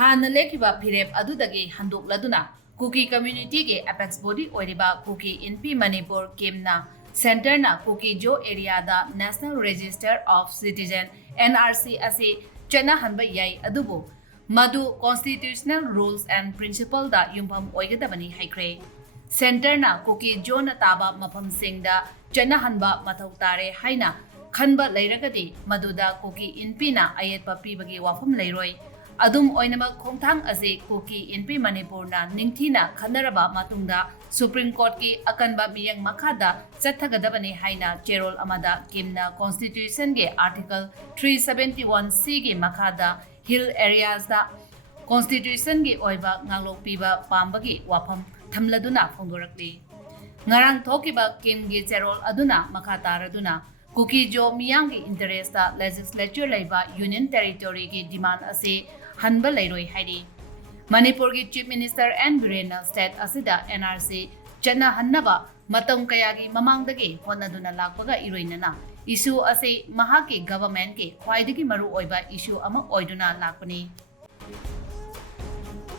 हाना लेखिबा फिरेप अदुदगे हंदोकलदुना कुकी कम्युनिटी के एपेक्स बॉडी ओरिबा कुकी इनपी मणिपुर केमना सेंटरना कुकी-जो एरिया दा national register of citizen NRC असे चनाहनबा याई अदुबो मधु कॉन्स्टिट्यूशनल रूल्स एंड प्रिंसिपल दा युमफम ओइगदबनी हाइक्रे सेंटरना कुकी-जो न ताबा मफमसिंगदा चनाहनबा मथौ तारे हाइना खनबा लैरगदि मधुदा कुकी इनपीना अयेतपा पीबगी वाफम लैरोय अदुम ओइनमक खोंथांग असे कुकी इनपी मणिपुरना निंगथीना खनरबा मातुंगदा सुप्रीम कोर्ट की अकनबा मियंग मखादा चथगदबनी हाइना चेरोल अमदा किमना कॉन्स्टिट्यूशन के आर्टिकल 371C के मखादा हिल एरियाज दा कॉन्स्टिट्यूशन के ओइबा ngalok piba pambagi wafam thamladuna phongdorakli ngarang thokiba kim gi cherol aduna makha taraduna Kuki-Zo miyang gi interest da legislature laiba union territory ki demand ase hanba lairoi hairi Manipur ki chief minister and Birena state asida NRC Chatnahanbada matong kaya gi mamangdagi honaduna lakpaga iroinana issue ase mahaki government ke khwaidagi maru oiba issue ama oiduna lakpani